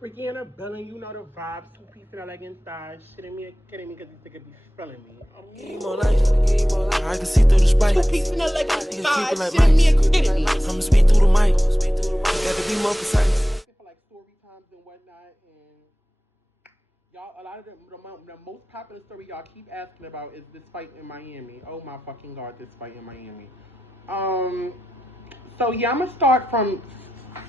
Rihanna Bella, you know the vibes, two-piece and elegant style. Shitting me, kidding me, cause this nigga be feeling me. Give you more life, give you more life. I can see through the spike. Two-piece and elegant Niggas style, keep it like shitting me Mike. and kidding me. I'ma speak through the mic. Got to be more precise. For like story times and whatnot, and y'all, a lot of the most popular story y'all keep asking about is this fight in Miami. Oh my fucking god, this fight in Miami. Um, so yeah, I'm gonna start from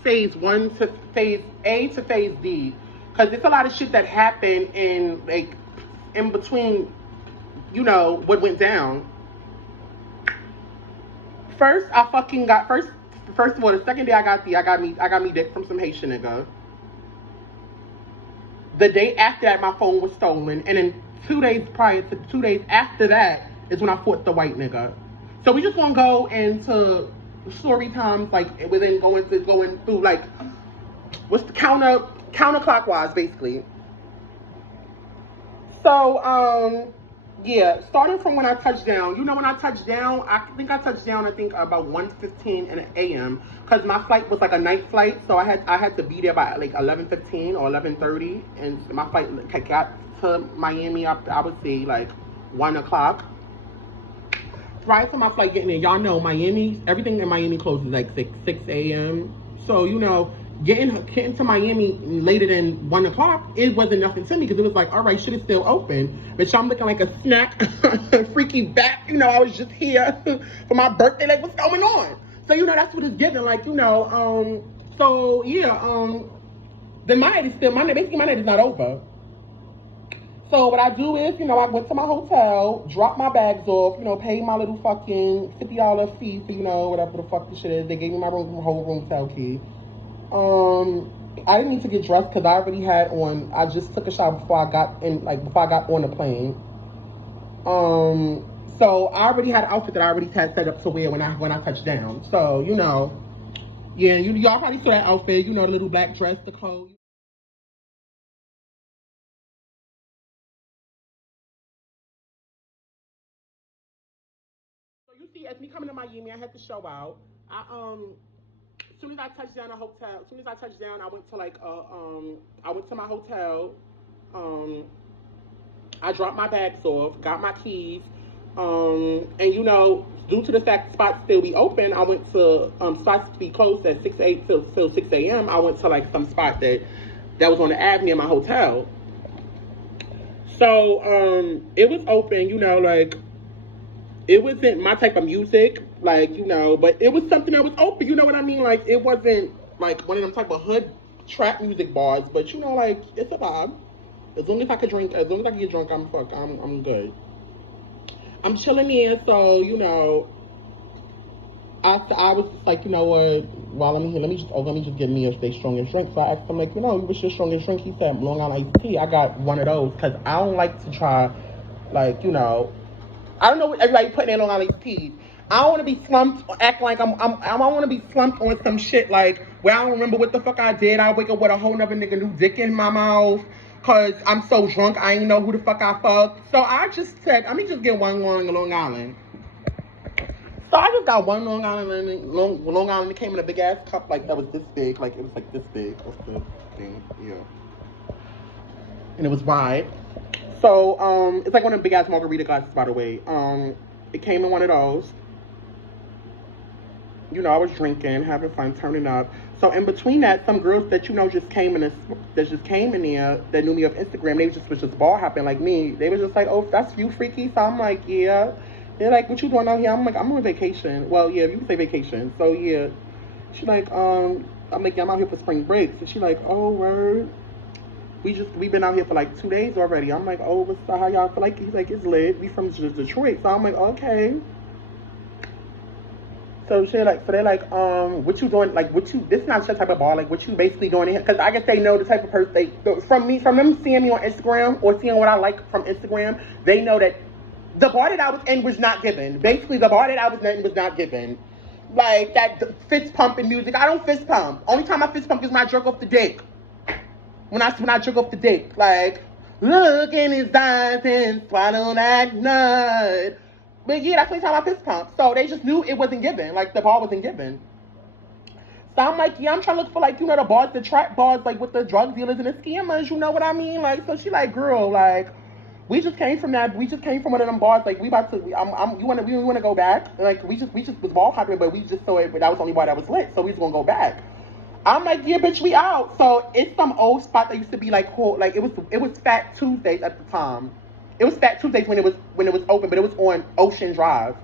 phase one to phase A to phase D, cause there's a lot of shit that happened in like in between. You know what went down. First, I fucking got first. First of all, the second day I got me dick from some Haitian nigga. The day after that, my phone was stolen, and then 2 days prior to 2 days after that is when I fought the white nigga. So we just gonna go into story times like within going through like what's the counterclockwise basically. So yeah, starting from when I touched down. You know when I touched down, I think I touched down I think about 1:15 in the AM because my flight was like a night flight, so I had to be there by like 11:15 or 11:30, and my flight got to Miami up I would say like 1 o'clock. Prior to my flight getting there, y'all know Miami, everything in Miami closes like 6 a.m. So, you know, getting to Miami later than 1 o'clock, it wasn't nothing to me because it was like, all right, shit is still open. But I'm looking like a snack, freaky bat. You know, I was just here for my birthday. Like, what's going on? So, you know, that's what it's getting. Like, you know, so yeah, then my night is still, basically my night is not over. So what I do is, you know, I went to my hotel, dropped my bags off, you know, paid my little fucking $50 fee for, you know, whatever the fuck this shit is. They gave me my whole room hotel key. I didn't need to get dressed because I already had on. I just took a shower before I got in, like before I got on the plane. So I already had an outfit that I already had set up to wear when I touched down. So you know, yeah, y'all probably saw that outfit. You know, the little black dress, the coat. So you see, as me coming to Miami, I had to show out. I as soon as I touched down a hotel, as soon as I touched down, I went to like I went to my hotel. Um, I dropped my bags off, got my keys, and you know, due to the fact spots still be open, I went to spots to be closed at 6 8 till 6 a.m. I went to like some spot that was on the avenue in my hotel. So it was open, you know, like it wasn't my type of music, like you know, but it was something that was open. You know what I mean? Like it wasn't like one of them type of hood trap music bars, but you know, like it's a vibe. As long as I could drink, as long as I can get drunk, I'm good. I'm chilling here, so you know, I was like, you know what? While I'm here, let me just get me a stay strongest drink. So I asked him like, you know, what's your strongest drink? He said Long Island iced tea. I got one of those because I don't like to try, like you know, I don't know what everybody putting in Long Island tea. I don't want to be slumped, or act like I don't want to be slumped on some shit like where I don't remember what the fuck I did. I wake up with a whole nother nigga new dick in my mouth because I'm so drunk I ain't know who the fuck I fucked. So I just said, let me just get one Long Island. So I just got one Long Island. Long Island. It came in a big ass cup like that was this big. Like it was like this big. What's the thing? Yeah. And it was wide. So it's like one of the big ass margarita glasses, by the way. It came in one of those. You know, I was drinking, having fun, turning up. So in between that, some girls that you know just came in that just came in there that knew me off Instagram. They just was just ball hopping like me. They was just like, "Oh, that's you, freaky." So I'm like, "Yeah." They're like, "What you doing out here?" I'm like, "I'm on vacation." Well, yeah, you can say vacation. So yeah, she like, I'm like, yeah, I'm out here for spring break. So she like, "Oh, word." We've been out here for like 2 days already. I'm like, "Oh, what's how y'all feel like?" He's like, "It's lit. We from Detroit." So I'm like, "Okay." So she like, so they're like, what you doing? Like, what you? This is not your type of bar. Like, what you basically doing in here? Because I guess they know the type of person. From them seeing me on Instagram or seeing what I like from Instagram, they know that the bar that I was in was not given. Basically, the bar that I was in was not given. Like that fist pumping music. I don't fist pump. Only time I fist pump is when I jerk off the dick. When I jerk off the dick, like look in his eyes and swallow that nut. But yeah, that's the only time I fist pump. So they just knew it wasn't given. Like the ball wasn't given. So I'm like, yeah, I'm trying to look for like, you know, the bars, the trap bars, like with the drug dealers and the scammers, you know what I mean? Like, so she like, girl, like, we just came from that. We just came from one of them bars. Like, we about to. You wanna go back? Like, we just was ball hopping, but we just saw it. But that was the only bar that was lit, so we just gonna go back. I'm like, yeah, bitch, we out. So it's some old spot that used to be like called, like it was Fat Tuesdays at the time. It was Fat Tuesdays when it was open, but it was on Ocean Drive.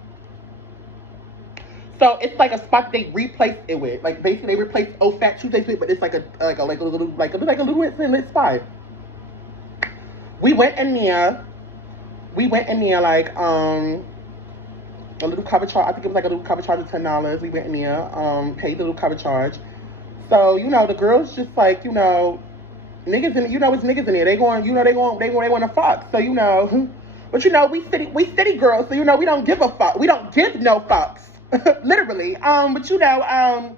So it's like a spot they replaced it with. Like basically they replaced Fat Tuesdays with, but it's like a little lit spot. We went in there like a little cover charge. I think it was like a little cover charge of $10. We went in there, paid the little cover charge. So, you know, the girls just like, you know, niggas in, you know, it's niggas in there. They want to fuck. So, you know, but you know, we city girls. So, you know, we don't give a fuck. We don't give no fucks. Literally. But you know,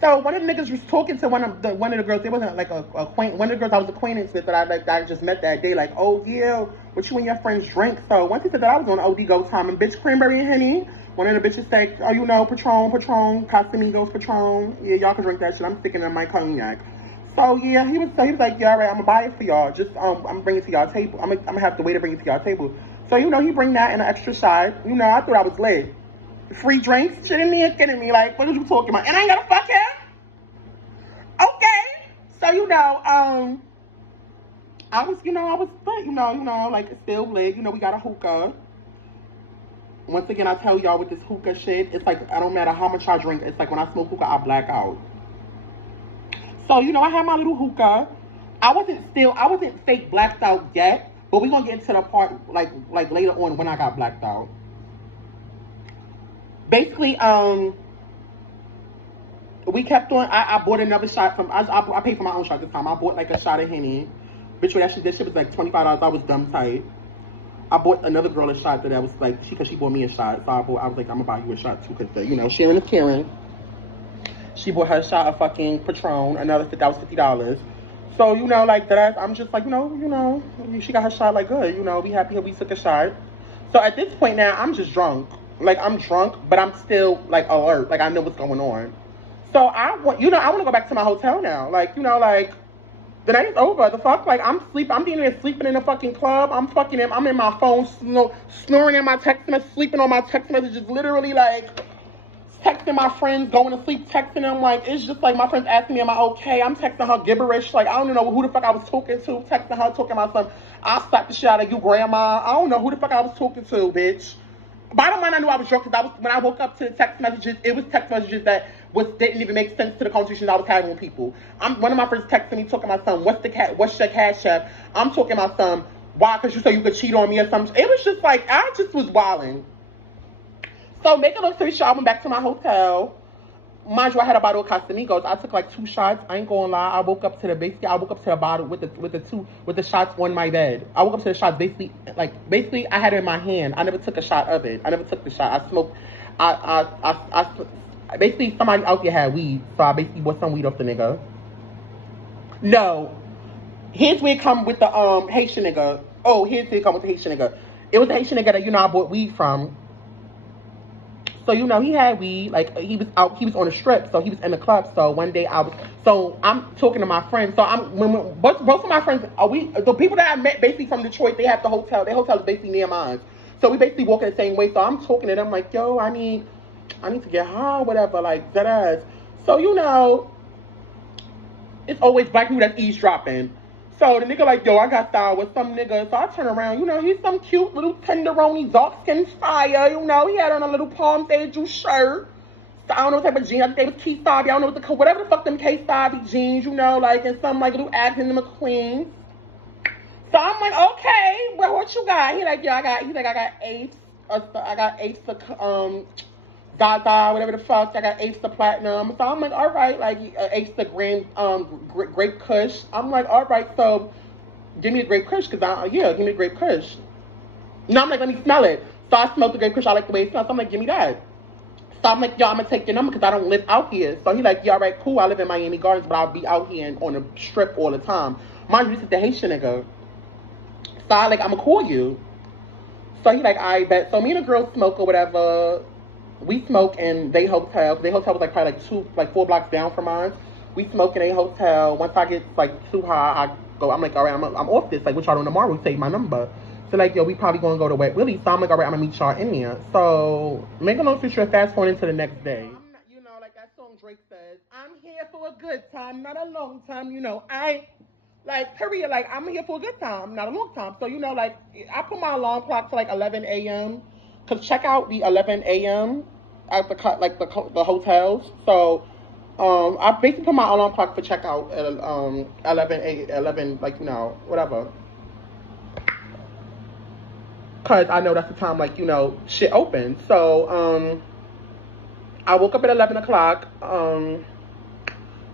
so one of the niggas was talking to one of the girls. It wasn't like one of the girls I was acquainted with that I just met that day. Like, oh yeah, what you and your friends drink? So once he said that I was on OD Go time and bitch cranberry and Henny. One of the bitches said, oh, you know, Patron, Casamigos, Patron. Yeah, y'all can drink that shit. I'm sticking in my cognac. So yeah, he was like, yeah, all right, I'm gonna buy it for y'all. Just I'm bringing it to y'all table. I'm gonna have to wait to bring it to y'all table. So you know, he bring that and an extra shot. You know, I thought I was lit. Free drinks, shit in me and kidding me. Like, what are you talking about? And I ain't gotta fuck him. Okay. So you know, I was lit, you know, like still lit. You know, we got a hookah. Once again, I tell y'all with this hookah shit, it's like, I don't matter how much I drink, it's like when I smoke hookah, I black out. So, you know, I had my little hookah. I wasn't fake blacked out yet, but we're gonna get into the part, like later on when I got blacked out. Basically, we kept on, I bought another shot from, I paid for my own shot this time. I bought like a shot of Henny. Bitch, that shit was like $25, I was dumb tight. I bought another girl a shot that was like, because she bought me a shot. So I was like, I'm gonna buy you a shot too, because, you know, sharing is caring. She bought her a shot of fucking Patron, that was $50. So, you know, like that, I'm just like, you know, she got her shot like good. You know, we happy we took a shot. So at this point now, I'm just drunk. Like, I'm drunk, but I'm still like alert. Like, I know what's going on. So I want to go back to my hotel now. Like, you know, like, the night is over. The fuck? Like, I'm being there sleeping in the fucking club. I'm in my phone, snoring in my text messages, sleeping on my text messages, literally, like, texting my friends, going to sleep, texting them. Like, it's just like my friends asking me, am I okay? I'm texting her gibberish. Like, I don't even know who the fuck I was talking to. Texting her, talking about something. I'll slap the shit out of you, grandma. I don't know who the fuck I was talking to, bitch. Bottom line, I knew I was drunk because when I woke up to the text messages, it was text messages that didn't even make sense to the conversations I was having with people. One of my friends texted me talking about something. What's your cash app? I'm talking about some. Why? Because you said you could cheat on me or something. It was just like, I just was wilding. So make a long story short, I went back to my hotel. Mind you, I had a bottle of Casamigos. I took like 2 shots. I ain't gonna lie. I woke up to the bottle with the shots on my bed. I woke up to the shots basically I had it in my hand. I never took a shot of it. I never took the shot. I smoked. I basically somebody out there had weed, so I basically bought some weed off the nigga. No, here's where it come with the Haitian nigga. Oh, here's where it come with the Haitian nigga. It was the Haitian nigga that I bought weed from. So, you know, he had weed, like, he was on a strip, so he was in the club. So one day I'm talking to my friends. So both of my friends, the people that I met basically from Detroit, they have the hotel. Their hotel is basically near mine. So we basically walk in the same way. So I'm talking to them like, yo, I need to get high, whatever, like, that ass. So, you know, it's always black people that's eavesdropping. So the nigga like, yo, I got style with some nigga. So I turn around, you know, he's some cute little tenderoni, dark skin fire, you know. He had on a little Palm Angel shirt. So I don't know what type of jeans. I think they was Keith Sabi. I don't know whatever the fuck them Keith Sabi jeans, you know, like, and some like little Agnes McQueen. So I'm like, okay, well, what you got? He like, yeah, I got Apes. I got Apes of Zaza, whatever the fuck. I got Apes of Platinum. So I'm like, all right, like Apes of Grape Kush. I'm like, all right, so give me a Grape Kush, give me a Grape Kush. No, I'm like, let me smell it. So I smelled the Grape Kush. I like the way it smells. So I'm like, give me that. So I'm like, yo, I'm gonna take your number because I don't live out here. So he like, yeah, all right, cool. I live in Miami Gardens, but I'll be out here on the strip all the time. Mind you, this is the Haitian nigga. So I like, I'm gonna call you. So he like, I bet. So me and the girl smoke or whatever. we smoke in they hotel. Their hotel was like probably like 4 blocks down from ours. We smoke in a hotel. Once I get like too high, I go. I'm like, all right, I'm off this. Like, what y'all doing tomorrow? Save my number. So like, yo, we probably gonna go to Wet Willie. So I'm like, all right, I'm gonna meet y'all in there. So make a long story short, fast forward into the next day. I'm not, you know, like that song Drake says, I'm here for a good time, not a long time. You know, like, period, like, I'm here for a good time, not a long time. So, you know, like, I put my alarm clock for, like, 11 a.m. Because check out the 11 a.m. at the hotels. So, I basically put my alarm clock for checkout at 11, like, you know, whatever. Because I know that's the time, like, you know, shit opens. So, I woke up at 11 o'clock,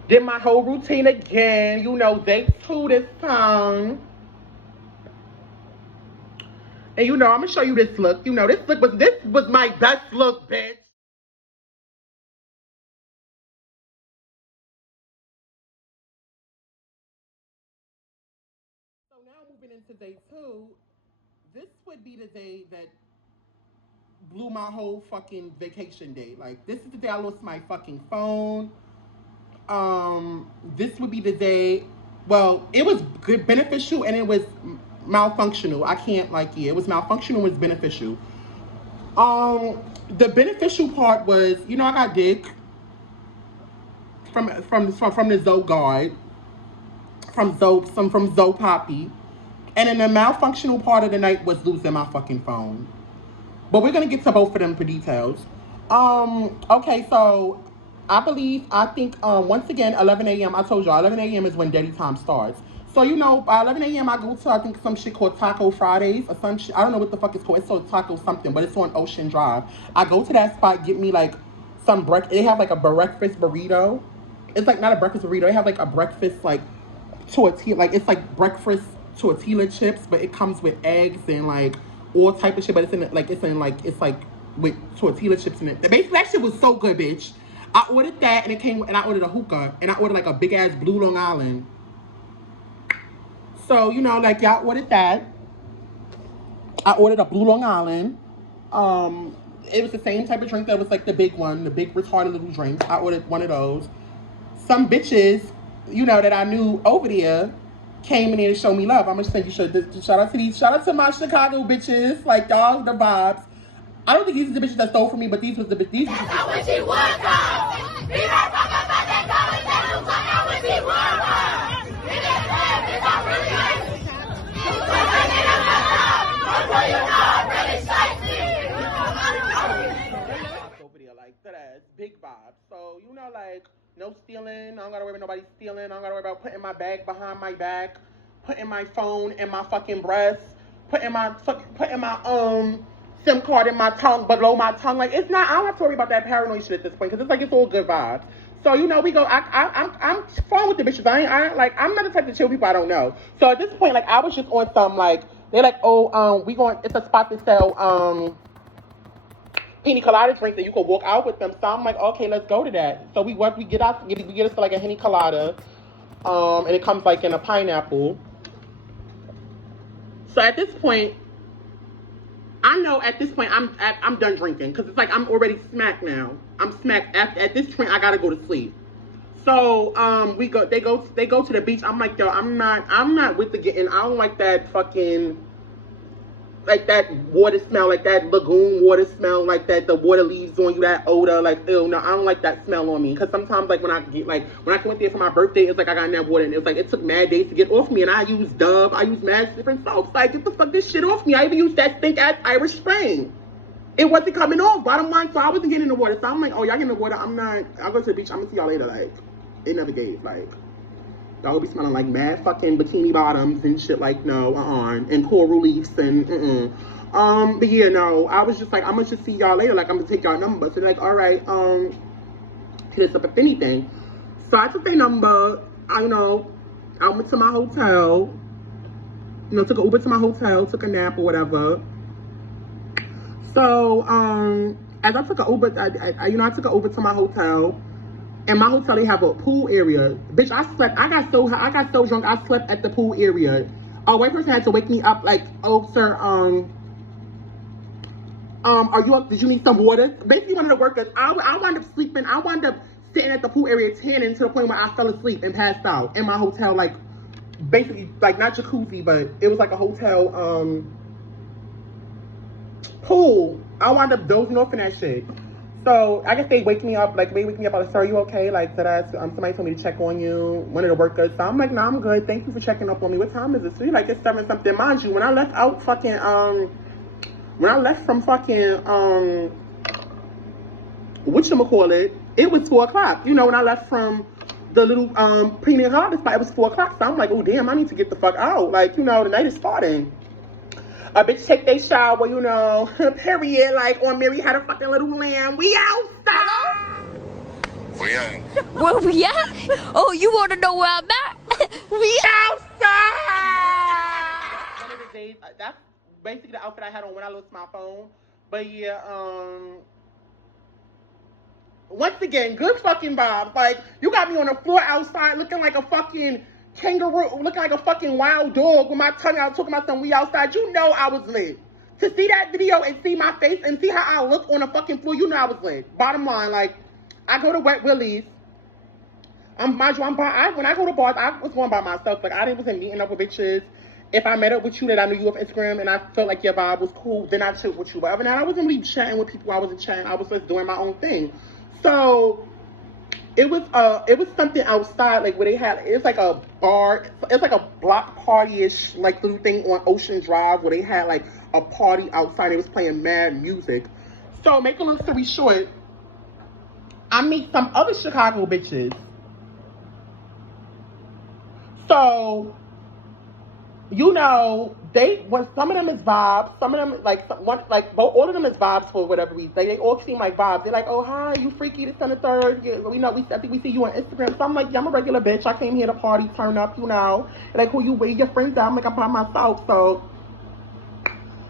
did my whole routine again. You know, day 2 this time. And you know, I'm gonna show you this look. You know, this was my best look, bitch. So now moving into day 2, this would be the day that blew my whole fucking vacation day. Like, this is the day I lost my fucking phone. This would be the day, well, it was good, beneficial, and it was malfunctional. I can't, like, yeah, it was malfunctional, it was beneficial. The beneficial part was, you know, I got dick from the Zoe guard, from Zoe Poppy, and then the malfunctional part of the night was losing my fucking phone. But we're gonna get to both of them for details. Okay, so I think, once again, 11 a.m. I told y'all, 11 a.m. is when daddy time starts. So, you know, by 11 a.m. I go to, I think, some shit called Taco Fridays or some shit. I don't know what the fuck it's called. It's called Taco something, but it's on Ocean Drive. I go to that spot, get me, like, some they have, like, a breakfast burrito. It's, like, not a breakfast burrito. They have, like, a breakfast, like, tortilla. Like, it's, like, breakfast tortilla chips, but it comes with eggs and, like, all type of shit. But it's like, with tortilla chips in it. Basically, that shit was so good, bitch. I ordered that, and it came, and I ordered a hookah, and I ordered, like, a big-ass Blue Long Island. So, you know, like, y'all ordered that. I ordered a Blue Long Island. It was the same type of drink that was, like, the big one, the big retarded little drink. I ordered one of those. Some bitches, you know, that I knew over there came in there to show me love. I'm gonna say, shout out to my Chicago bitches, like, y'all, the vibes. I don't think these are the bitches that stole from me, but these was the bitches. That's how when she was up. Be right back about that college that you come out when she was up. Be that bad, bitch, I really like it. You turn it up, until you know I'm really spicy. Over there, like, that ass, big vibes. So, you know, like, no stealing. I don't gotta worry about nobody stealing. I don't gotta worry about putting my bag behind my back, putting my phone in my fucking breast, putting my SIM card in my tongue, below my tongue. Like, it's not, I don't have to worry about that paranoid shit at this point, because it's like, it's all good vibes. So, you know, we go, I'm fine with the bitches. I'm not the type to chill people I don't know. So at this point, like, I was just on some, like, they're like, oh, it's a spot to sell, pina colada drinks that you could walk out with them. So I'm like, okay, let's go to that. So we get us to, like, a henny colada, and it comes, like, in a pineapple. So at this point, I know at this point I'm done drinking, because it's like I'm already smacked now. I'm smacked. At this point, I gotta go to sleep. So they go to the beach. I'm like, yo, I'm not with the getting. I don't like that fucking, like, that water smell, like that lagoon water smell, like that the water leaves on you, that odor, like, ew, no, I don't like that smell on me. Because sometimes, like, when I went there for my birthday, it's like I got in that water, and it was like, it took mad days to get off me, and I use Dove, I use mad different soaps, like, get the fuck this shit off me. I even used that stink-ass Irish Spring. It wasn't coming off, bottom line, so I wasn't getting in the water. So I'm like, oh, y'all get in the water, I'll go to the beach, I'm gonna see y'all later, like, it never gave, like. Y'all will be smelling like mad fucking bikini bottoms and shit, like, no, and coral reefs and, but yeah, no, I was just like, I'm gonna just see y'all later, like, I'm gonna take y'all number. So they're like, all right, hit us up if anything. So I took their number, I went to my hotel, took an Uber to my hotel, took a nap or whatever. So, as I took an Uber, I took an Uber to my hotel. In my hotel, they have a pool area. Bitch, I got so drunk, I slept at the pool area. A white person had to wake me up, like, oh, sir, did you need some water? Basically, one of the workers, I wound up sleeping. I wound up sitting at the pool area tanning to the point where I fell asleep and passed out in my hotel, like, basically, like, not jacuzzi, but it was like a hotel, pool. I wound up dozing off in that shit. So, I guess they wake me up, like, I was, sir, are you okay? Like, somebody told me to check on you, one of the workers. So, I'm like, nah, I'm good. Thank you for checking up on me. What time is it? So, you're like, it's 7 something. Mind you, when I left out fucking, when I left from fucking, whatchamacallit, it was 4 o'clock. You know, when I left from the little, Pina Colada spot, it was 4 o'clock. So I'm like, oh, damn, I need to get the fuck out. Like, you know, the night is starting. A bitch take their shower, you know, period. Like, on Mary had a fucking little lamb. We outside. We out. Where we at? Oh, you want to know where I'm at? We outside. One of the days, that's basically the outfit I had on when I lost my phone. But yeah, once again, good fucking vibes. Like, you got me on the floor outside looking like a fucking kangaroo, looking like a fucking wild dog with my tongue out talking about some we outside. You know I was lit. To see that video and see my face and see how I look on the fucking floor, you know I was lit. Bottom line, like, I go to Wet Willie's. Mind you, when I go to bars, I was going by myself. Like, I wasn't meeting up with bitches. If I met up with you that I knew you off Instagram and I felt like your vibe was cool, then I'd chill with you. But other than that, I wasn't really chatting with people. I wasn't chatting. I was just doing my own thing. So it was something outside, like, where they had, it's like a bar, it's like a block party-ish, like, little thing on Ocean Drive where they had, like, a party outside. They was playing mad music. So, make a long story short, I meet some other Chicago bitches. So, you know, some of them is vibes, some of them, all of them is vibes for whatever reason. They all seem like vibes. They're like, oh, hi, you freaky, this and the third. Yeah, I think we see you on Instagram. So I'm like, yeah, I'm a regular bitch. I came here to party, turn up, you know. They're like, who you, where your friends at? I'm like, I'm by myself. So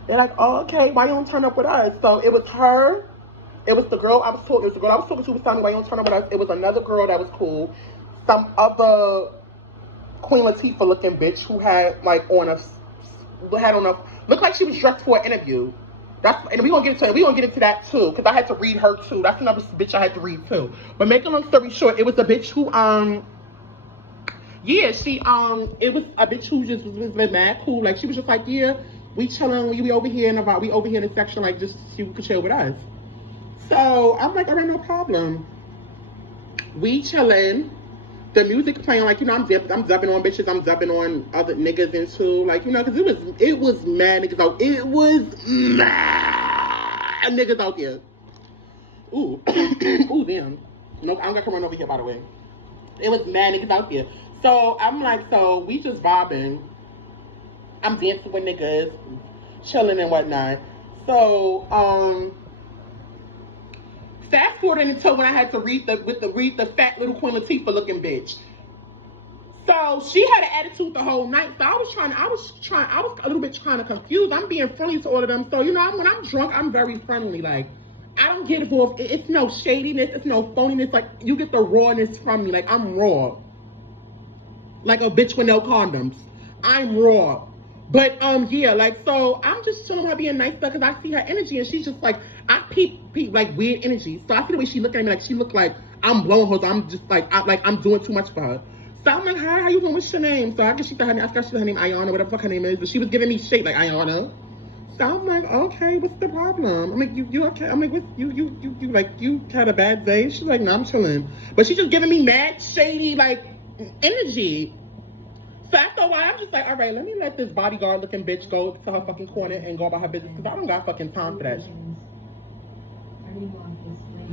they're like, oh, okay, why you don't turn up with us? So it was her. It was the girl I was talking to. Was telling me why you don't turn up with us. It was another girl that was cool. Some other Queen Latifah looking bitch who had looked like she was dressed for an interview. And we gonna get into that too, because I had to read her too. That's another bitch I had to read too. But make a long story short, it was a bitch who it was a bitch who just was mad cool. Like, she was just like, yeah, we chilling, we over here in the section, like, just so you could chill with us. So I'm like, all right, no problem. We chilling. The music playing, like, you know, I'm dubbing on bitches, I'm dubbing on other niggas and too, like, you know, because it was mad niggas out. It was mad niggas out there. Ooh, ooh, damn. No, I'm gonna come run over here, by the way. It was mad niggas out there. So I'm like, so we just vibing. I'm dancing with niggas, chilling and whatnot. So fast forwarding until when I had to read the fat little Queen Latifah looking bitch. So she had an attitude the whole night. So I was a little bit trying to confuse. I'm being friendly to all of them. So, you know, when I'm drunk, I'm very friendly. Like, I don't get involved. It's no shadiness. It's no phoniness. Like, you get the rawness from me. Like, I'm raw. Like a bitch with no condoms. I'm raw. But, yeah, like, so I'm just showing her being nice because I see her energy and she's just like, I peep like weird energy. So I see the way she look at me, like she look like I'm blowing her. So I'm just like, I'm doing too much for her. So I'm like, hi, how you doing? What's your name? So I guess she said her name. I forgot she said her name Ayana, whatever the fuck her name is. But she was giving me shit like Ayana. So I'm like, okay, what's the problem? I'm like, you okay? I'm like, what, you like, you had a bad day? She's like, no, I'm chilling. But she's just giving me mad shady like energy. So after a while, I'm just like, all right, let me let this bodyguard looking bitch go to her fucking corner and go about her business because I don't got fucking time for that shit.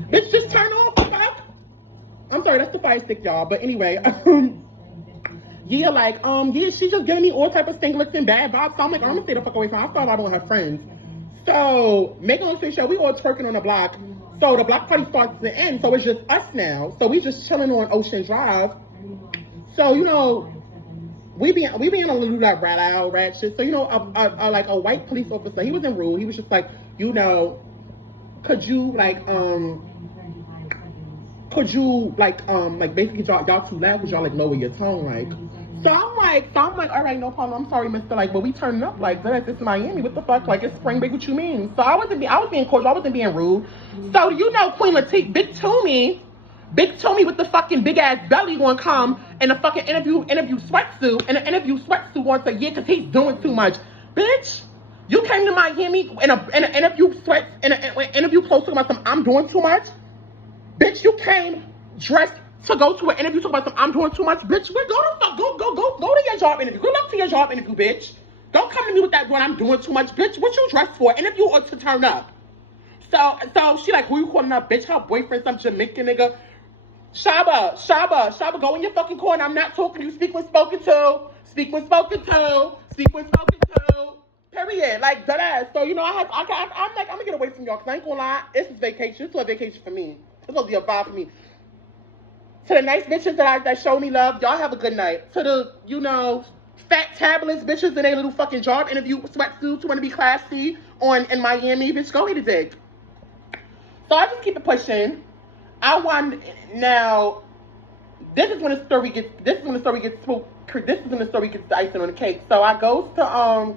Bitch, just turn off the fuck. I'm sorry, that's the fire stick, y'all. But anyway, yeah, like, yeah, she's just giving me all type of stinglets and bad vibes. So I'm like, I'm gonna stay the fuck away from her. I started out with her friends. So, making a show, we all twerking on the block. So the block party starts to end. So it's just us now. So we just chilling on Ocean Drive. So, you know, we be in a little like rat shit. So, you know, like a white police officer, he wasn't rude. He was just like, you know, could you basically y'all too loud because y'all like lower your tone, like. So I'm like, all right, no problem. I'm sorry, mister. Like, but we turning up like this. It's Miami. What the fuck? Like, it's spring break. What you mean? So I was being cordial. I wasn't being rude. So you know, Queen Latifah, Big Toomey with the fucking big ass belly gonna come in a fucking interview sweatsuit, and an interview sweatsuit once a year because he's doing too much. Bitch, you came to Miami in an interview sweat, in an interview clothes talking about some I'm doing too much. Bitch, you came dressed to go to an interview talking about some I'm doing too much. Bitch, go to your job interview. Good luck to your job interview, bitch. Don't come to me with that when I'm doing too much, bitch. What you dressed for? Interview or to turn up? So she like, who you calling up, bitch? Her boyfriend, some Jamaican nigga. Shaba, go in your fucking corner. I'm not talking to you. Speak when spoken to. Period. Like, that ass. So, you know, I'm like, I'm gonna get away from y'all because I ain't gonna lie. This is vacation. This is a vacation for me. It's gonna be a vibe for me. To the nice bitches that show me love, y'all have a good night. To the, you know, fat tabulous bitches in a little fucking job interview sweatsuits who want to be classy in Miami, bitch, go eat a dick. So I just keep it pushing. Now, this is when the story gets the icing on the cake. So I goes to,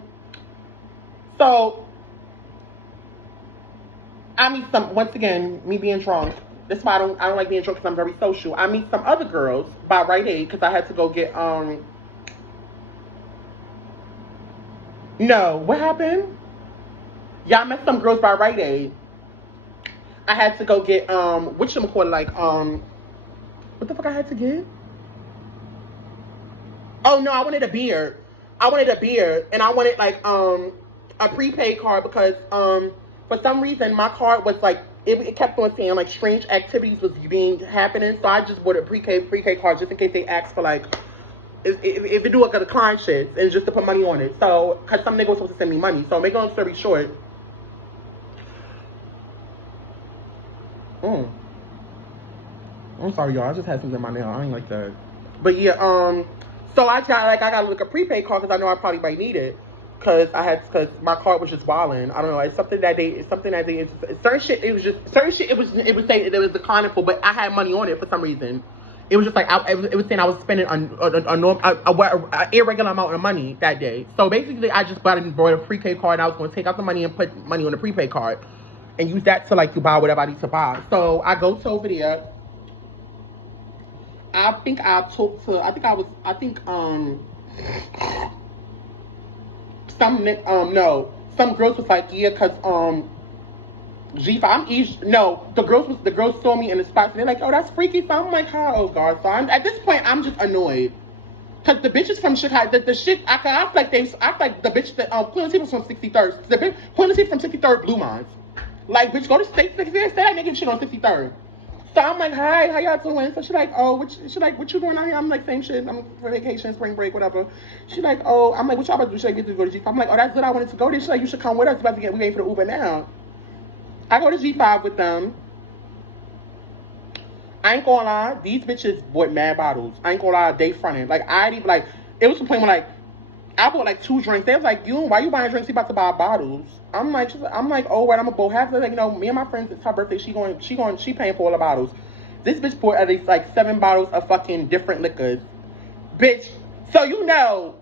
so I meet once again, me being drunk. That's why I don't like being drunk because I'm very social. I meet some other girls by Rite Aid because I had to go get, no, what happened? Yeah, I met some girls by Rite Aid. I had to go get, what the fuck I had to get? Oh no, I wanted a beer. And I wanted like, a prepaid card because, for some reason my card was like, it kept on saying like strange activities was happening. So I just bought a prepaid card just in case they ask for like, if it do like a decline shit and just to put money on it. So, cause some nigga was supposed to send me money. So make a long story short, I'm sorry, y'all. I just had something in my nail. I ain't like that. But yeah, so I got to look a prepaid card because I know I probably might need it. Cause my card was just wilding. I don't know. It's something that they. Certain shit. It was saying it was declining for, but I had money on it for some reason. It was just like it was saying I was spending an irregular amount of money that day. So basically, I just bought a prepaid card. And I was going to take out the money and put money on the prepaid card, and use that to like to buy whatever I need to buy. So I go to over there. Some girls was like, yeah, cause G5, the girls saw me in the spot, so they're like, oh, that's freaky. So I'm like, oh god. So at this point I'm just annoyed. Cause the bitches from Chicago, the shit, I feel like the bitch that Queen Latifah from 63rd, Queen Latifah from 63rd Blue Mines. Like, bitch, go to state 63rd, say that nigga shit on 63rd. So I'm like, hi, how y'all doing? So she like, oh, what you doing out here? I'm like, same shit. I'm for vacation, spring break, whatever. She like, oh, I'm like, what y'all about to do? Should I get to go to G5? I'm like, oh, that's good. I wanted to go there. She's like, you should come with us. We waiting for the Uber now. I go to G5 with them. I ain't gonna lie, these bitches bought mad bottles. I ain't gonna lie, they fronted. Like, it was the point where like, I bought like 2 drinks. They was like, why you buying drinks? You about to buy bottles? I'm like, oh, right, I'm gonna both have to, like, you know, me and my friends, it's her birthday. She paying for all the bottles. This bitch bought at least like 7 bottles of fucking different liquors. Bitch, so you know,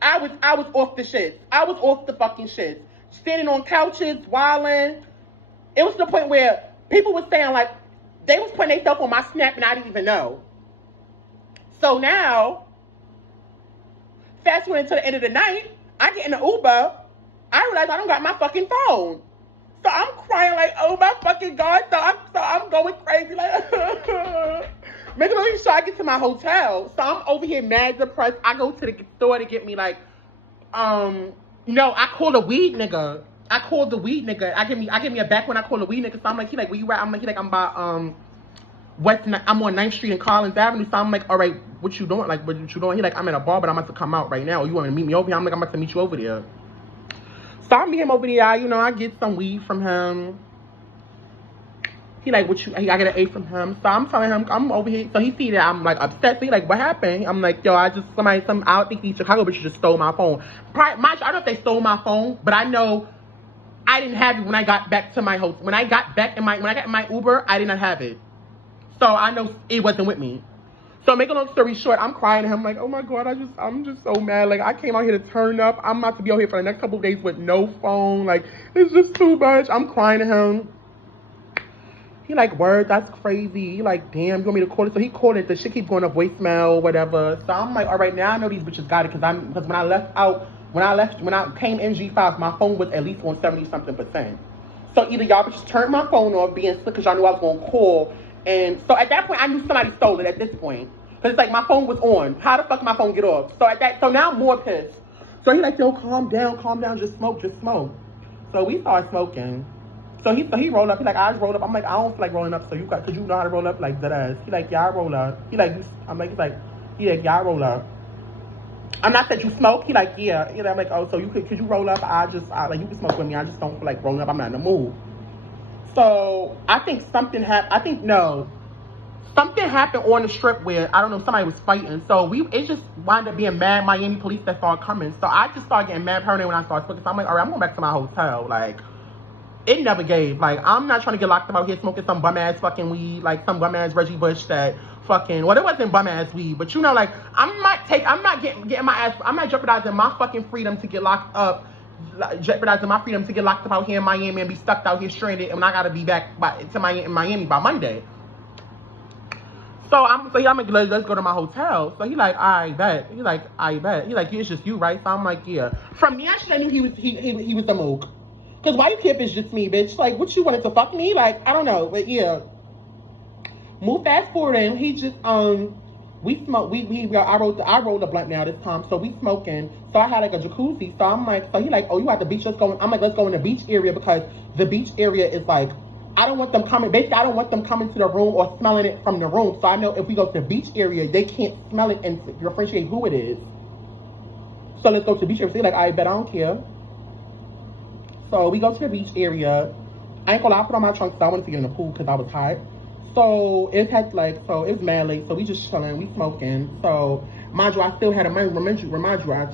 I was off the shit. I was off the fucking shit. Standing on couches, wilding. It was to the point where people were saying like, they was putting themselves on my Snap and I didn't even know. So now, fast forward to the end of the night, I get in the Uber, I realize I don't got my fucking phone. So I'm crying like, oh my fucking God. So I'm going crazy like, making sure I get to my hotel. So I'm over here mad depressed. I go to the store to get me like, I called a weed nigga. I get me a back when I call a weed nigga. So I'm like, he like, where you at? I'm like, I'm by, I'm on 9th Street and Collins Avenue. So I'm like, all right, what you doing? Like, what you doing? He like, I'm in a bar, but I'm about to come out right now. You want to meet me over here? I'm like, I'm about to meet you over there. So I meet him over there. I get some weed from him. He like, I get an A from him. So I'm telling him, I'm over here. So he see that I'm like upset. So he like, what happened? I'm like, yo, I don't think these Chicago bitches just stole my phone. I don't know if they stole my phone, but I know I didn't have it when I got back to my hotel. When I got in my Uber, I did not have it. So I know it wasn't with me. So make a long story short, I'm crying to him like, oh my God, I'm just so mad. Like I came out here to turn up. I'm about to be out here for the next couple of days with no phone. Like it's just too much. I'm crying to him. He like, word, that's crazy. He like, damn, you want me to call it? So he called it. The shit keep going to voicemail, whatever. So I'm like, all right, now I know these bitches got it because when I came in G5, my phone was at least on 70-something%. So either y'all bitches turned my phone off being sick because y'all knew I was gonna call. And so at that point, I knew somebody stole it at this point. Because it's like my phone was on. How the fuck my phone get off? So now I'm more pissed. So he like, yo, calm down, just smoke. So we started smoking. So he rolled up. He like, I just rolled up. I'm like, I don't feel like rolling up. So could you know how to roll up? Like, dead ass. He like, yeah, I roll up. He like, yeah, I roll up. I'm not that you smoke. He like, yeah. I'm like, oh, so could you roll up? Like, you can smoke with me. I just don't feel like rolling up. I'm not in the mood. So I think something happened. Something happened on the strip where, I don't know, somebody was fighting. So it just wound up being mad Miami police that started coming. So I just started getting mad paranoid when I started smoking. So I'm like, all right, I'm going back to my hotel. Like, it never gave. Like, I'm not trying to get locked up out here smoking some bum-ass fucking weed, like some bum-ass Reggie Bush that fucking, well, it wasn't bum-ass weed, but you know, like, I'm not jeopardizing my fucking freedom to get locked up, jeopardizing my freedom to get locked up out here in Miami and be stuck out here stranded, and I gotta be back to Miami by Monday. So I'm like, let's go to my hotel. So he like, I bet. He like, it's just you, right? So I'm like, yeah. From me, I should have knew he was the mook. Cause why you care if it's just me, bitch? Like, what you wanted to fuck me? Like, I don't know, but yeah. Move fast forward, and he just we smoke. I rolled a blunt now this time, so we smoking. So I had like a jacuzzi. So I'm like, so he like, oh, you at the beach? Let's go. I'm like, let's go in the beach area because the beach area is like, I don't want them coming. Basically, I don't want them coming to the room or smelling it from the room. So I know if we go to the beach area, they can't smell it and differentiate who it is. So let's go to the beach area. So he's like, I bet I don't care. So we go to the beach area. I ain't gonna lie, I put on my trunks because I wanted to get in the pool because I was hot. So it was mad late. So we just chilling, we smoking. So mind you, I still had remember I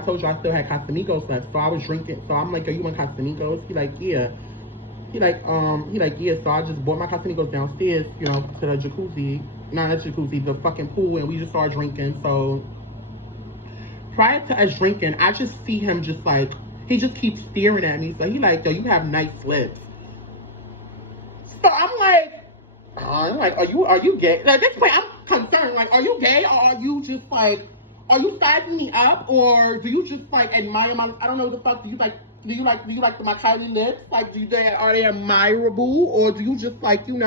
told you I still had Casamigos left. So I was drinking. So I'm like, yo, you want Casamigos? He like, yeah. He like, yeah. So I just bought my Casamigos downstairs, you know, to the jacuzzi. Not the jacuzzi, the fucking pool, and we just started drinking. So prior to us drinking, I just see him just like, he just keeps staring at me. So he like, yo, you have nice lips. So I'm like, are you gay? Like, at this point, I'm concerned. Like, are you gay? Or are you just like, are you sizing me up? Or do you just like admire my, I don't know what the fuck, do you like my Kylie lips? Like, are they admirable? Or do you just like, you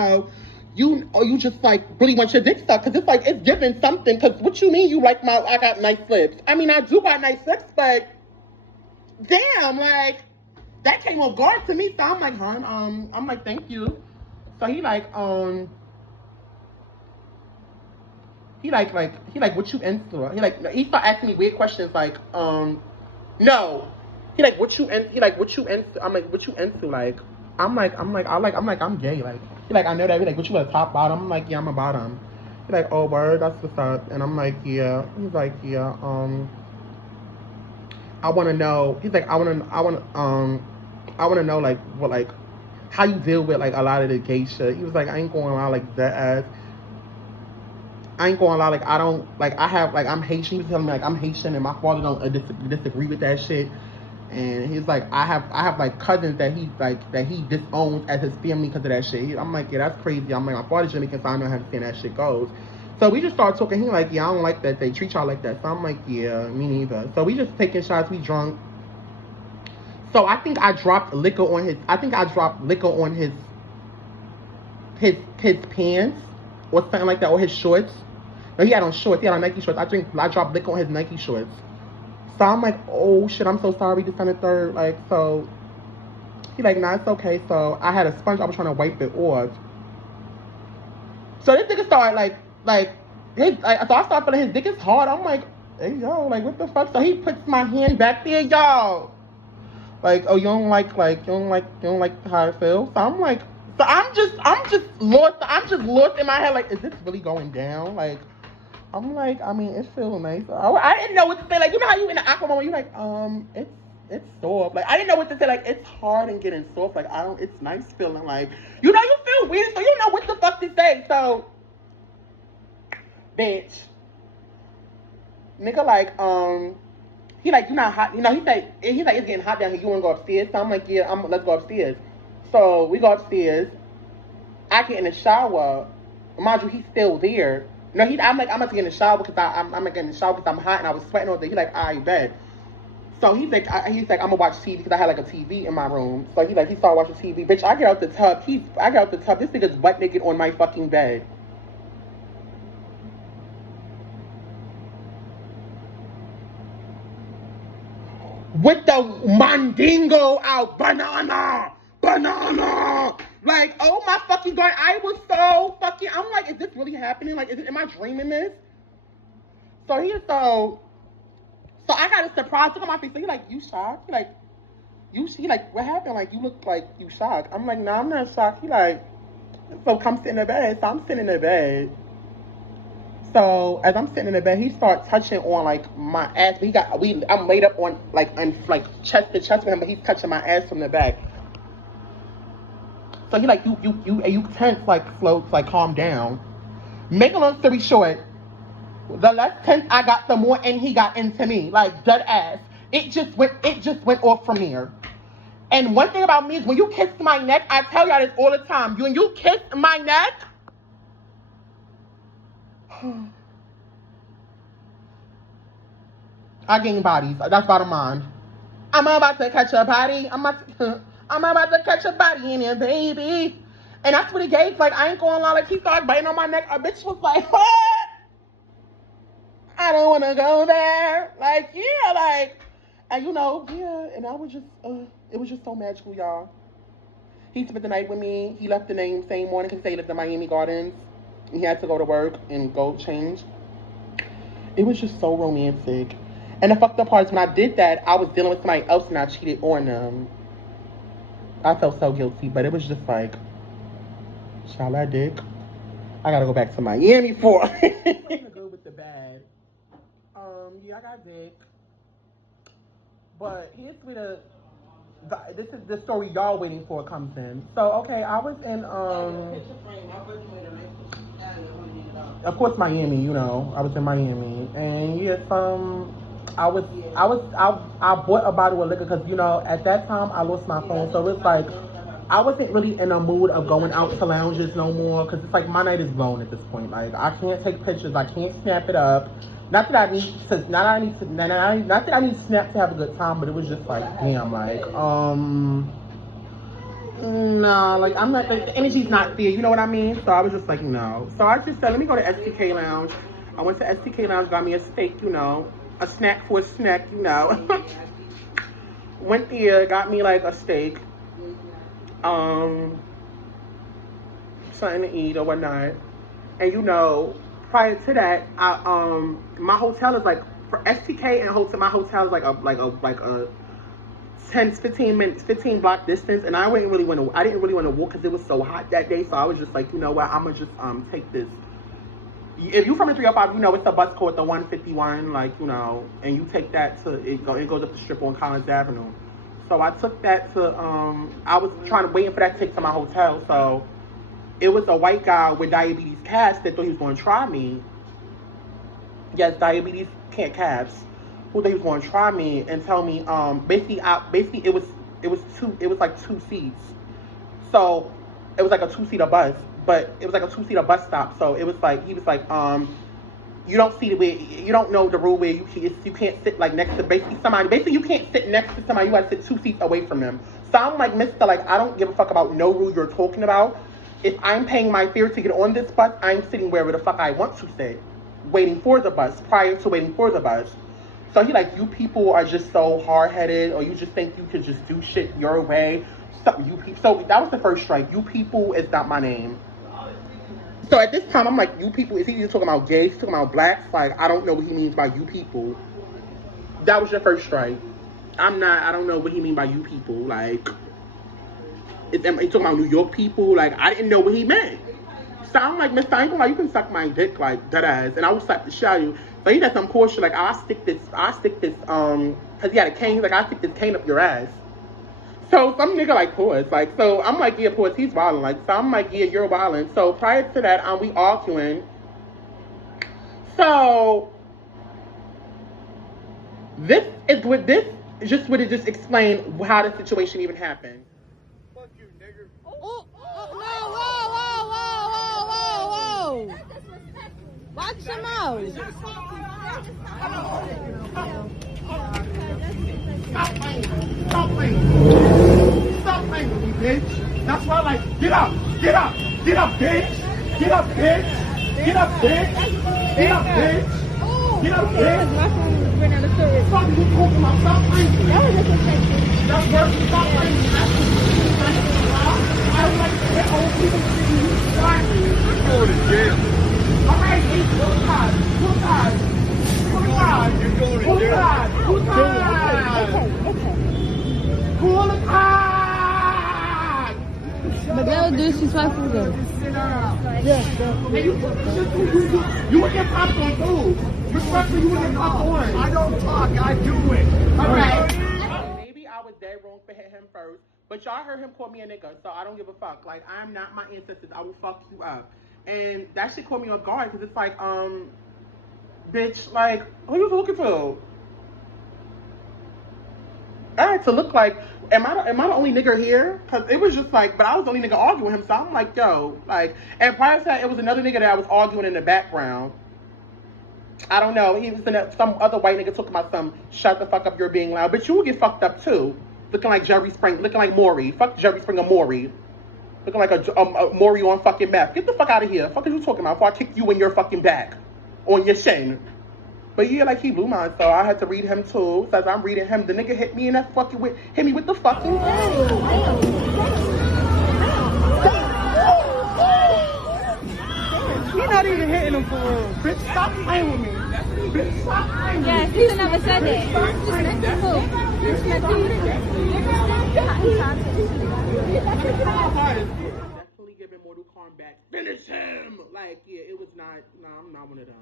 just like really want your dick sucked? Cause it's like, it's giving something. Cause what you mean you like I got nice lips? I mean, I do got nice lips, but damn, like, that came off guard to me. So I'm like, hon, I'm like, thank you. So he like, what you into? He started asking me weird questions like, no. He like, what you into? I'm like, what you into? Like, I'm gay. Like, he like, I know that. He like, what you a top bottom? I'm like, yeah, I'm a bottom. He like, oh, word, that's what's up. And I'm like, yeah. He's like, yeah, I want to know. He's like, I want to know like what, like how you deal with like a lot of the gay shit. He was like, I ain't going to lie, like that ass. I ain't going to lie, like I don't like I'm Haitian. He was telling me like I'm Haitian and my father don't disagree with that shit. And he's like, I have like cousins that he disowns as his family because of that shit. I'm like, yeah, that's crazy. I'm like, my father's Jamaican, so I know how that shit goes. So we just started talking. He like, yeah, I don't like that they treat y'all like that. So I'm like, yeah, me neither. So we just taking shots. We drunk. So I think I dropped liquor on his pants or something like that, or his shorts. No, he had on shorts. He had on Nike shorts. I dropped liquor on his Nike shorts. So I'm like, oh shit, I'm so sorry. This on the third. Like, so he like, nah, it's okay. So I had a sponge. I was trying to wipe it off. So this nigga started so I started feeling his dick is hard. I'm like, hey yo, like what the fuck? So he puts my hand back there, y'all. Like, oh, you don't like how it feels? So I'm like, so I'm just lost. I'm just lost in my head. Like, is this really going down? Like, I'm like, I mean, it feels nice. I didn't know what to say. Like, you know how you in the aqua moment, you like, it's soft. Like, I didn't know what to say. Like, it's hard and getting soft. Like, it's nice feeling. Like, you feel weird, so you don't know what the fuck to say. So bitch. Nigga, like, he like, you not hot. You know, he's like, it's getting hot down here. You want to go upstairs? So I'm like, yeah, let's go upstairs. So we go upstairs. I get in the shower. Mind you, he's still there. No, I'm like, I'm about to get in the shower because I'm like in the shower because I'm hot and I was sweating all day. He's like, all right, bet. So he's like, I'm gonna watch TV because I had like a TV in my room. So he started watching TV. Bitch, I get out the tub. I get out the tub. This nigga's butt naked on my fucking bed. With the mandingo out, banana. Like, oh my fucking God, I was so fucking, I'm like, is this really happening? Like, am I dreaming this? So I got a surprise look on my face. So he like, you shocked? He like, what happened? Like, you look like you shocked. I'm like, no, I'm not shocked. He like, so come sit in the bed. So I'm sitting in the bed. So as I'm sitting in the bed, he starts touching on like my ass. I'm laid up on like chest to chest with him, but he's touching my ass from the back. So he like, you tense, like floats, like calm down. Make a long story short, the less tense I got, the more in he got into me, like dead ass. It just went off from there. And one thing about me is when you kiss my neck, I tell y'all this all the time. When you kiss my neck, I gain bodies. That's bottom line. I'm about to catch a body. I'm about to catch a body in here, baby. And that's what he gave. Like, I ain't going lie. Like, he started biting on my neck. A bitch was like, what? I don't want to go there. Like, yeah, like, and you know, yeah. And I was just, it was just so magical, y'all. He spent the night with me. He left the same morning because he lived in Miami Gardens. He had to go to work and go change. It was just so romantic. And the fucked up part is when I did that, I was dealing with somebody else and I cheated on them. I felt so guilty, but it was just like, shall I dick? I gotta go back to Miami for it. I'm gonna go with the bad. Yeah, I got dick. But here's where this is the story y'all waiting for comes in. So, okay, I was in, of course, Miami, you know. I was in Miami. And yes, I bought a bottle of liquor because, you know, at that time I lost my phone. So it's like, I wasn't really in a mood of going out to lounges no more because it's like my night is blown at this point. Like, I can't take pictures. I can't snap it up. Not that I need to snap to have a good time, but it was just like, damn, like, no, like, I'm not, the energy's not there, you know what I mean? So I was just like, no. So I just said, let me go to STK Lounge. I went to STK Lounge, got me a steak, you know, a snack for a snack, you know. Went there, got me like a steak, something to eat or whatnot. And you know, prior to that, my hotel is like, for STK and hotel, my hotel is like a 15 block distance, and I didn't really want to walk because it was so hot that day. So I was just like, you know what, I'm gonna just take this. If you from the 305, you know it's a bus called the 151, like, you know, and you take that to it goes up the strip on Collins Avenue. So I took that to I was waiting for that to take to my hotel. So it was a white guy with diabetes calves that thought he was going to try me. Yes, diabetes calves. Who thought he was going to try me and tell me basically it was like 2 seats. So it was like a 2-seater bus, but it was like a 2-seater bus stop. So it was like, he was like, you don't know the rule where you can't sit like next to somebody. Basically, you can't sit next to somebody. You got to sit 2 seats away from them. So I'm like, Mister, like, I don't give a fuck about no rule you're talking about. If I'm paying my fare to get on this bus, I'm sitting wherever the fuck I want to sit, waiting for the bus, prior to waiting for the bus. So he like, you people are just so hard-headed, or you just think you could just do shit your way. So that was the first strike. You people is not my name. So at this time, I'm like, you people, is he either talking about gays, talking about blacks? Like, I don't know what he means by you people. That was your first strike. I don't know what he mean by you people. Like, he talking about New York people? Like, I didn't know what he meant. So I'm like, Mr. I ain't gonna lie, you can suck my dick, like, dead ass. And I will slap the shit out of you. So he had some poor shit, like, I'll stick this, cause he had a cane, he's like, I'll stick this cane up your ass. So some nigga like, pause, like, so I'm like, yeah, pause, he's wildin', like, so I'm like, yeah, you're wildin'. So prior to that, we arguing, So this is what this just would just explain how the situation even happened. Fuck you, nigger. Oh, whoa. Watch your mouth. Stop playing with me, bitch. That's why, like, get up, bitch. Get up, bitch. Get up, bitch. Get up, bitch. Get up, bitch. Fuck you talking about? Stop playing with me. That's worse than stop playing with me. I don't like to hit old people to you. You're going to jail. All right, H, who's tied? You're going to jail. Who's Pull the tide! But that was disrespectful though. Hey, you would get popcorn too. Respectfully, you would get popcorn. I don't talk, I do it. Alright. Maybe I was dead wrong for hitting him first, but y'all heard him call me a nigga, so I don't give a fuck. Like, I'm not my ancestors. I will fuck you up. And that shit caught me off guard because it's like, bitch, like, who you looking for? I had to look like, am I the only nigga here? Because it was just like, but I was the only nigga arguing with him, so I'm like, yo, like, and prior to that, it was another nigga that I was arguing in the background. I don't know, he was some other white nigga talking about some, shut the fuck up, you're being loud. But you will get fucked up too. Looking like Jerry Springer, looking like Maury. Fuck Jerry Springer Maury. Looking like a Maury on fucking meth. Get the fuck out of here. Fuck are you talking about before I kick you in your fucking back. On your shin. But yeah, like, he blew mine, so I had to read him too. So as I'm reading him, the nigga hit me in that fucking hit me with the fucking You're not even hitting him for real. Bitch, stop playing with me. Bitch, stop playing with me. Yes, he never said that. Definitely giving Mortal Kombat. Finish him! Like, yeah, it was not, no, I'm not one of them.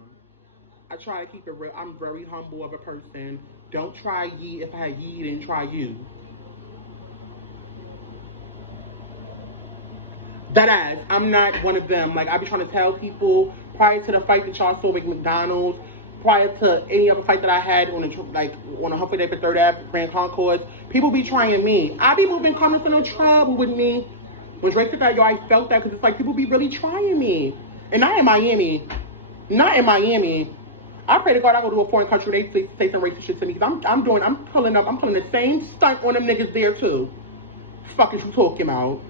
I try to keep it real. I'm very humble of a person. Don't try ye if I had ye, then try you. That ass, I'm not one of them. Like, I be trying to tell people, prior to the fight that y'all saw with McDonald's, prior to any other fight that I had on a Humphrey Day for 3rd Ave, Grand Concourse, people be trying me. I be moving comments for no trouble with me. When Drake said that, yo, I felt that because it's like people be really trying me. And not in Miami. Not in Miami. I pray to God I go to a foreign country they say some racist shit to me. Cause I'm pulling the same stunt on them niggas there too. Fuck is you talking about?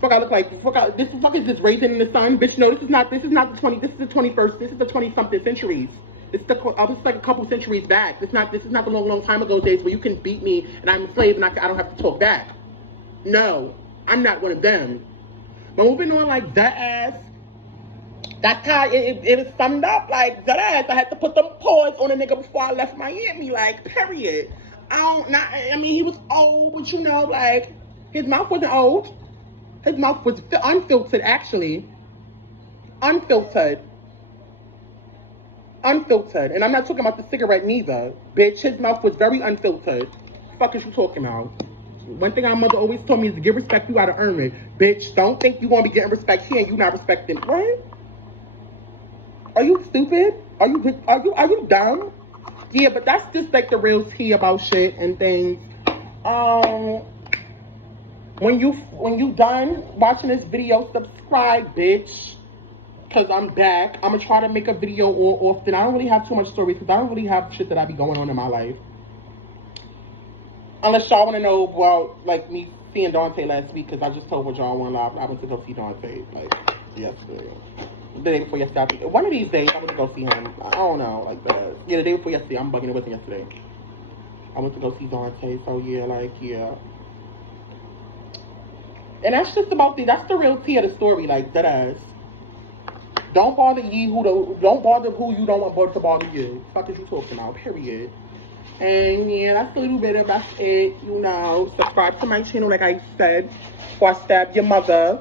Fuck I look like, this fuck is this Raisin in the Sun? Bitch, no, this is not the 20, this is the 21st, this is the 20-something centuries. This is like a couple centuries back. This is not the long time ago days where you can beat me and I'm a slave and I don't have to talk back. No, I'm not one of them. But moving on, like, that ass, that's how it was summed up, like, that ass. I had to put them paws on a nigga before I left Miami, like, period. I mean, he was old, but you know, like, his mouth wasn't old. His mouth was unfiltered, actually. Unfiltered. And I'm not talking about the cigarette neither. Bitch, his mouth was very unfiltered. Fuck is you talking about? One thing our mother always told me is to give respect, you gotta earn it. Bitch, don't think you gonna be getting respect here and you not respecting. What? Are you stupid? Are you dumb? Yeah, but that's just like the real tea about shit and things. When you done watching this video, subscribe, bitch. Cause I'm back. I'm gonna try to make a video more often. I don't really have too much stories because I don't really have shit that I be going on in my life. Unless y'all wanna know about like me seeing Dante last week, cause I just told y'all one live. I went to go see Dante like yesterday. The day before yesterday. One of these days I went to go see him. I don't know, like that. Yeah, the day before yesterday. I'm bugging, it wasn't yesterday. I went to go see Dante, so yeah, like, yeah. And that's just about that's the real tea of the story, like, that ass. Don't bother who you don't want to bother you. Fuck is you talking about, period. And yeah, that's a little bit of that's it, you know. Subscribe to my channel, like I said, before I stab your mother.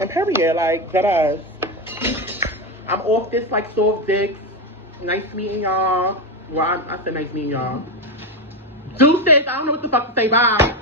And period, like, that ass. I'm off this like soft dicks. Nice meeting y'all. Well, I said nice meeting y'all. Deuces, I don't know what the fuck to say, bye.